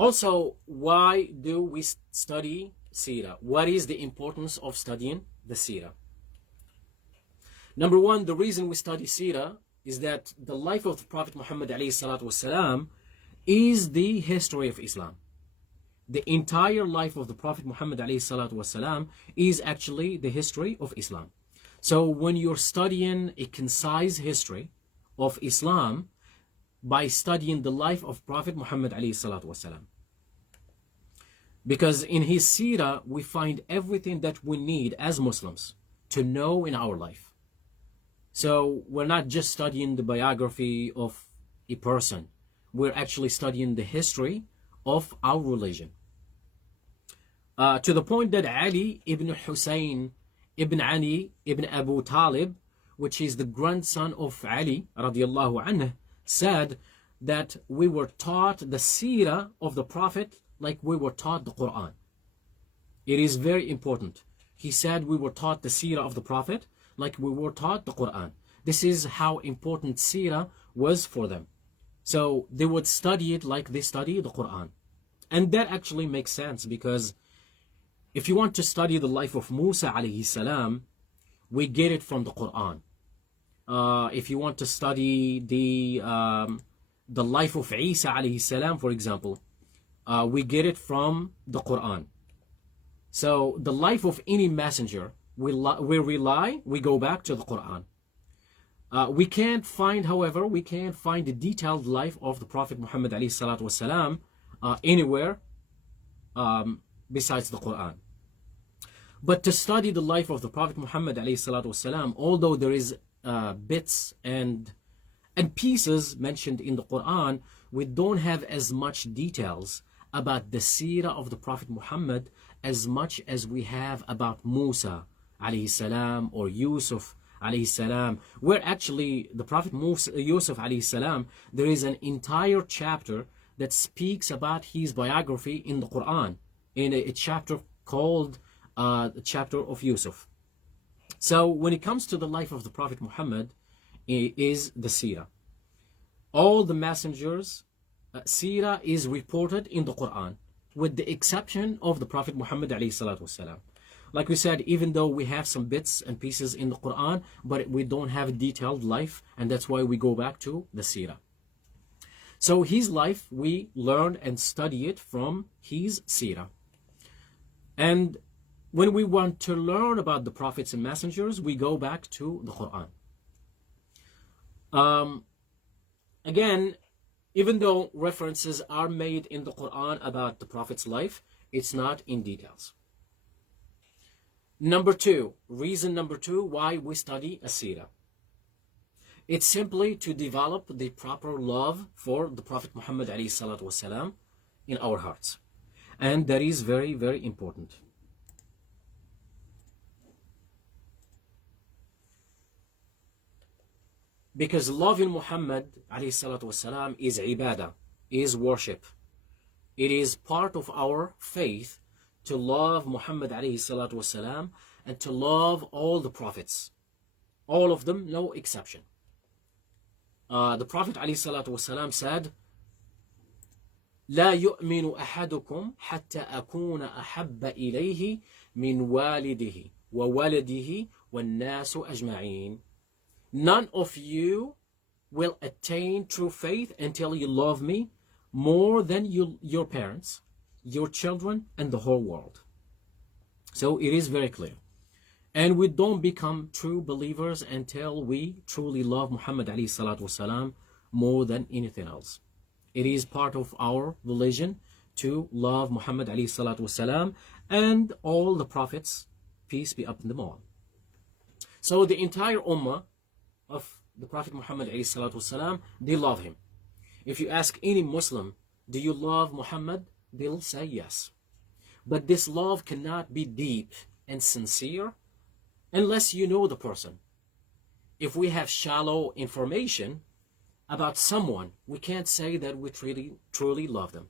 Also, why do we study Seerah? What is the importance of studying the Seerah? Number one, the reason we study Seerah is that the life of the Prophet Muhammad ﷺ is the history of Islam. The entire life of the Prophet Muhammad ﷺ is actually the history of Islam. So when you're studying a concise history of Islam, by studying the life of Prophet Muhammad ﷺ, because in his Seerah we find everything that we need as Muslims to know in our life. So we're not just studying the biography of a person, we're actually studying the history of our religion. To the point that Ali ibn Hussein ibn Ali ibn Abu Talib, which is the grandson of Ali radiallahu anhu, said that we were taught the Seerah of the Prophet like we were taught the Quran. It is very important. He said we were taught the Seerah of the Prophet like we were taught the Quran. This is how important Seerah was for them. So they would study it like they study the Quran. And that actually makes sense, because if you want to study the life of Musa alayhi salam, we get it from the Quran. If you want to study the life of Isa alayhi salam, for example, we get it from the Quran. So the life of any messenger, we go back to the Quran. We can't find, however, the detailed life of the Prophet Muhammad alayhi salatu wasalam anywhere besides the Quran. But to study the life of the Prophet Muhammad alayhi salatu wasalam, although there is bits and pieces mentioned in the Quran, we don't have as much details about the Seerah of the Prophet Muhammad as much as we have about Musa alayhi salam or Yusuf alayhi salam, where actually the Prophet Yusuf alayhi salam, there is an entire chapter that speaks about his biography in the Quran, in a chapter called the chapter of Yusuf. So when it comes to the life of the Prophet Muhammad, it is the Seerah. All the messengers, Seerah is reported in the Quran, with the exception of the Prophet Muhammad alayhi salatu wasalam. Like we said, even though we have some bits and pieces in the Quran, but we don't have a detailed life, and that's why we go back to the Seerah. So his life, we learn and study it from his Seerah. And when we want to learn about the prophets and messengers, we go back to the Quran. Again, even though references are made in the Quran about the Prophet's life, it's not in details. Reason number two why we study a Seerah. It's simply to develop the proper love for the Prophet Muhammad alayhi salatu wasalam in our hearts. And that is very, very important. Because loving Muhammad alayhi salatu wasalam is ibadah, is worship. It is part of our faith to love Muhammad alayhi salatu wasalam and to love all the prophets. All of them, no exception. The Prophet alayhi salatu wasalam said, لا يؤمن أحدكم حتى أكون أحب إليه من والده وولده والناس أجمعين. None of you will attain true faith until you love me more than your parents, your children, and the whole world. So it is very clear. And we don't become true believers until we truly love Muhammad alayhi salatu wasalam more than anything else. It is part of our religion to love Muhammad alayhi salatu wasalam and all the prophets, peace be upon them all. So the entire ummah of the Prophet Muhammad alayhi salatu wasalam, they love him. If you ask any Muslim, do you love Muhammad? They'll say yes. But this love cannot be deep and sincere unless you know the person. If we have shallow information about someone, we can't say that we truly love them.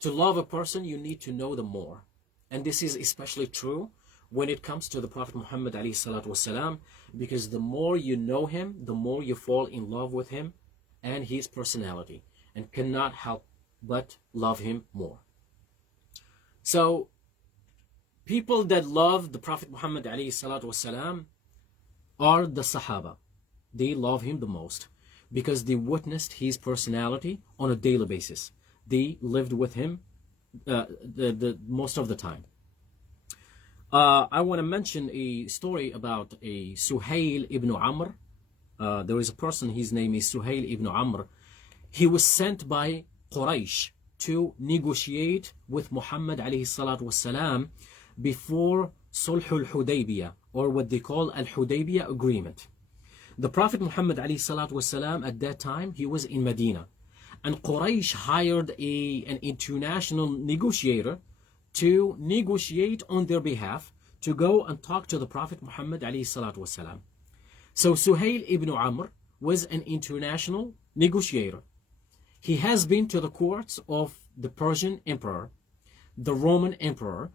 To love a person, you need to know them more. And this is especially true when it comes to the Prophet Muhammad alayhi salatu wasalam, because the more you know him, the more you fall in love with him and his personality, and cannot help but love him more. So people that love the Prophet Muhammad ﷺ are the Sahaba. They love him the most because they witnessed his personality on a daily basis. They lived with him the most of the time. I want to mention a story about a Suhail ibn Amr. There is a person, his name is Suhail ibn Amr. He was sent by Quraysh to negotiate with Muhammad ﷺ before Sulh al-Hudaybiyah, or what they call al-Hudaybiyah agreement. The Prophet Muhammad ﷺ at that time, he was in Medina, and Quraysh hired an international negotiator to negotiate on their behalf, to go and talk to the Prophet Muhammad ﷺ. So Suhail ibn Amr was an international negotiator. He has been to the courts of the Persian emperor, the Roman emperor,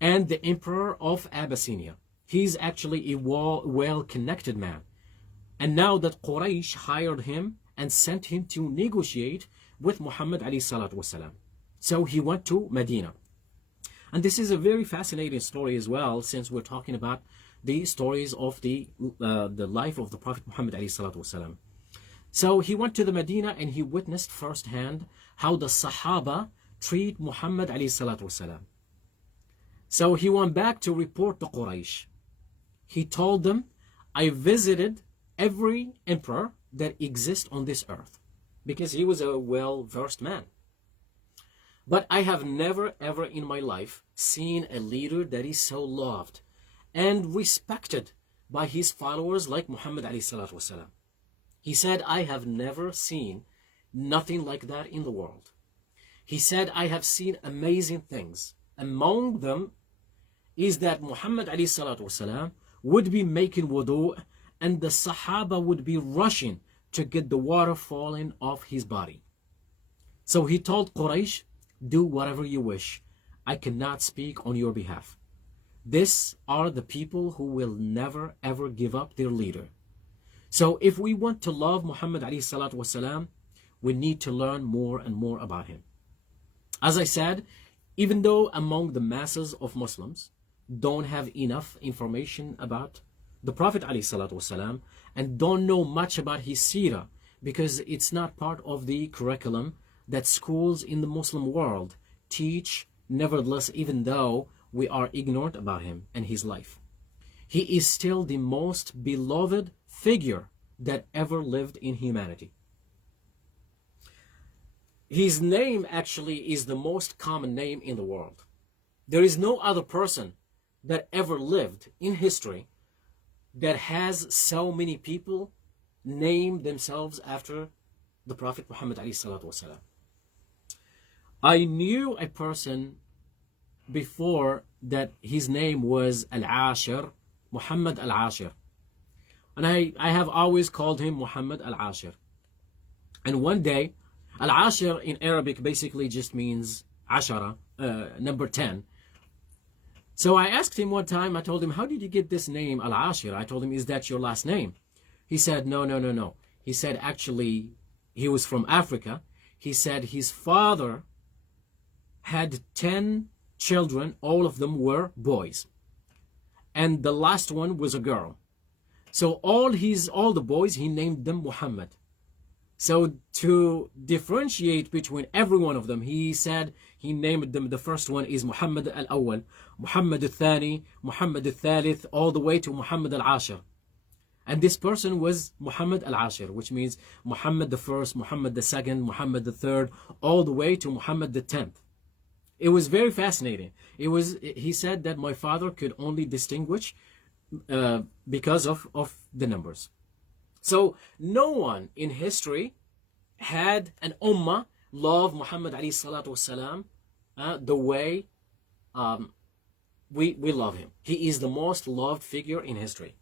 and the emperor of Abyssinia. He's actually a well-connected man. And now that Quraysh hired him and sent him to negotiate with Muhammad ﷺ. So he went to Medina. And this is a very fascinating story as well, since we're talking about the stories of the life of the Prophet Muhammad ﷺ. So he went to the Medina and he witnessed firsthand how the Sahaba treat Muhammad ﷺ. So he went back to report to Quraysh. He told them, I visited every emperor that exists on this earth, because he was a well-versed man. But I have never ever in my life seen a leader that is so loved and respected by his followers like Muhammad ﷺ. He said, I have never seen nothing like that in the world. He said, I have seen amazing things. Among them is that Muhammad ﷺ would be making wudu, and the Sahaba would be rushing to get the water falling off his body. So he told Quraysh, do whatever you wish. I cannot speak on your behalf. These are the people who will never ever give up their leader. So if we want to love Muhammad ﷺ, we need to learn more and more about him. As I said, even though among the masses of Muslims don't have enough information about the Prophet ﷺ and don't know much about his seerah, because it's not part of the curriculum that schools in the Muslim world teach, nevertheless, even though we are ignorant about him and his life, he is still the most beloved figure that ever lived in humanity. His name actually is the most common name in the world. There is no other person that ever lived in history that has so many people name themselves after the Prophet Muhammad ﷺ. I knew a person before that his name was Al-Ashir, Muhammad Al-Ashir. And I have always called him Muhammad Al-Ashir. And one day, Al-Ashir in Arabic basically just means Ashara, number 10. So I asked him one time, I told him, how did you get this name Al-Ashir? I told him, is that your last name? He said, no. He said, actually, he was from Africa. He said his father had 10 children, all of them were boys. And the last one was a girl. So all the boys, he named them Muhammad. So to differentiate between every one of them, he said he named them, the first one is Muhammad al-Awwal, Muhammad al-Thani, Muhammad al-Thalith, all the way to Muhammad al-Ashir. And this person was Muhammad al-Ashir, which means Muhammad the first, Muhammad the second, Muhammad the third, all the way to Muhammad the 10th. It was very fascinating. He said that my father could only distinguish because of the numbers. So no one in history had an ummah love Muhammad ﷺ the way we love him. He is the most loved figure in history.